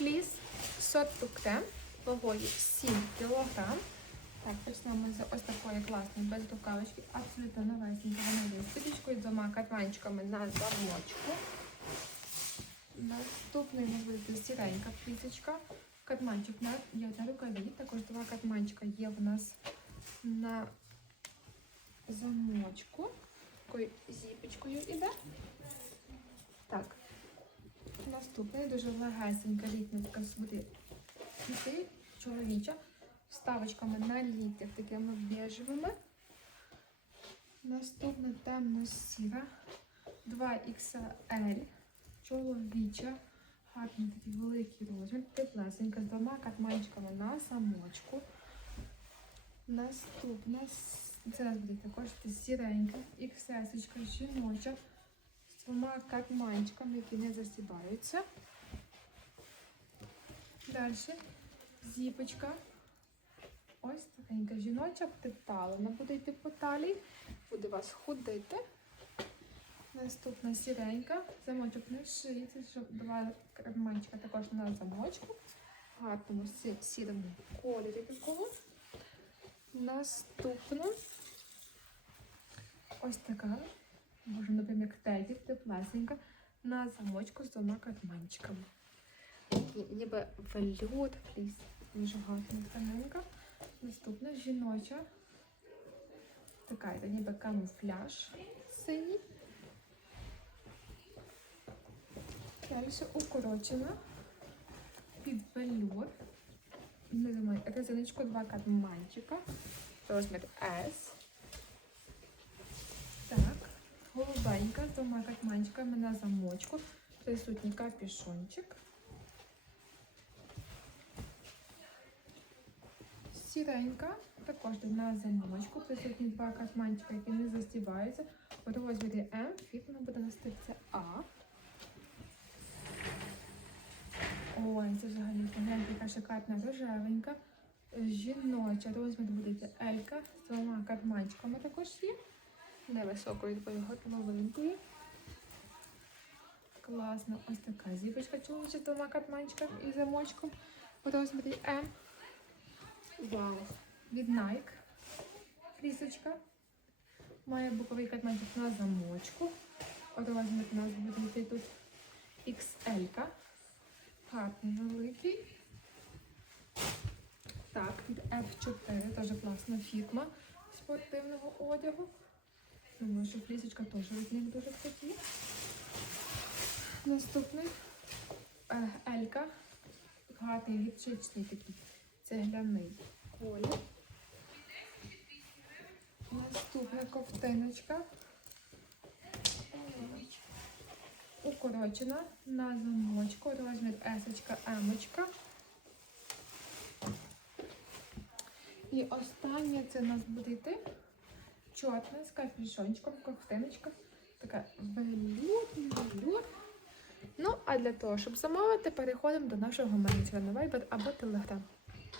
Фліс Сотто Крем вагою 7 кг. Так, почнемо з ось такої класної без рукавички, абсолютно новесенька. Вона йде з двома карманчиками на замочку. Наступний у нас буде сіренька флісочка. Катманчик на, є на рукаві. Також два катманчика є в нас на замочку. Такою зіпочкою іде. Наступний дуже легесенька літня буде іти, чоловіча. Вставочками на літях такими бежевими. Наступна темно-сіра. 2XL. Чоловіча. Гарний такий великий розмір. Теплесенька з двома катманчиками на самочку. Наступна у буде також сіренька, XS жіноча двома катманчиками, які не засібаються. Далі зіпочка. Ось такенька жіноча, підпалена буде йти по талії, буде вас ходити. Наступна сіренька, замочок не шиється, щоб два карманчика також на замочку. В гарному сі- сірому кольорі такого. Наступна ось така, може, наприклад, як теді, теплесенька, на замочку з двома карманчиками. Ніби вельот, фліс, дуже гарна тканинка. Наступна жіноча. Така, це ніби камуфляж синій. Далі укорочена під думаю, резиночку два катманчика. Розмір S. Так, голубенька двома катманчиками на замочку. Присутній капюшончик. Сіренька, також на замочку. Присутні два катманчика, які не застібаються. У розмірі М, вона буде носити А. Ой, це взагалі яка шикарна рожевенька. Жіноча розмір буде Елька з двома карманчиками також є. Невисокою такою готловинкою. Класно. Ось така зіпочка чоловіча з двома карманчиками і замочком у розмірі М. Вау. Від Nike. Флісочка. Має боковий карманчик на замочку. Розмір у нас буде тут XL. -ка. Гарний великий. Так, від F4, теж класна фірма спортивного одягу. Думаю, що флісочка теж від них дуже круті. Наступний е, Елька. Гарний гірчичний такий цегляний колір. Наступна ковтиночка. Укорочена на замочку, розмір S, М. І останнє це у нас буде йти чорне з капюшончиком, ковтиночка. Така велюр. Ну, а для того, щоб замовити, переходимо до нашого менеджера на Viber або Telegram.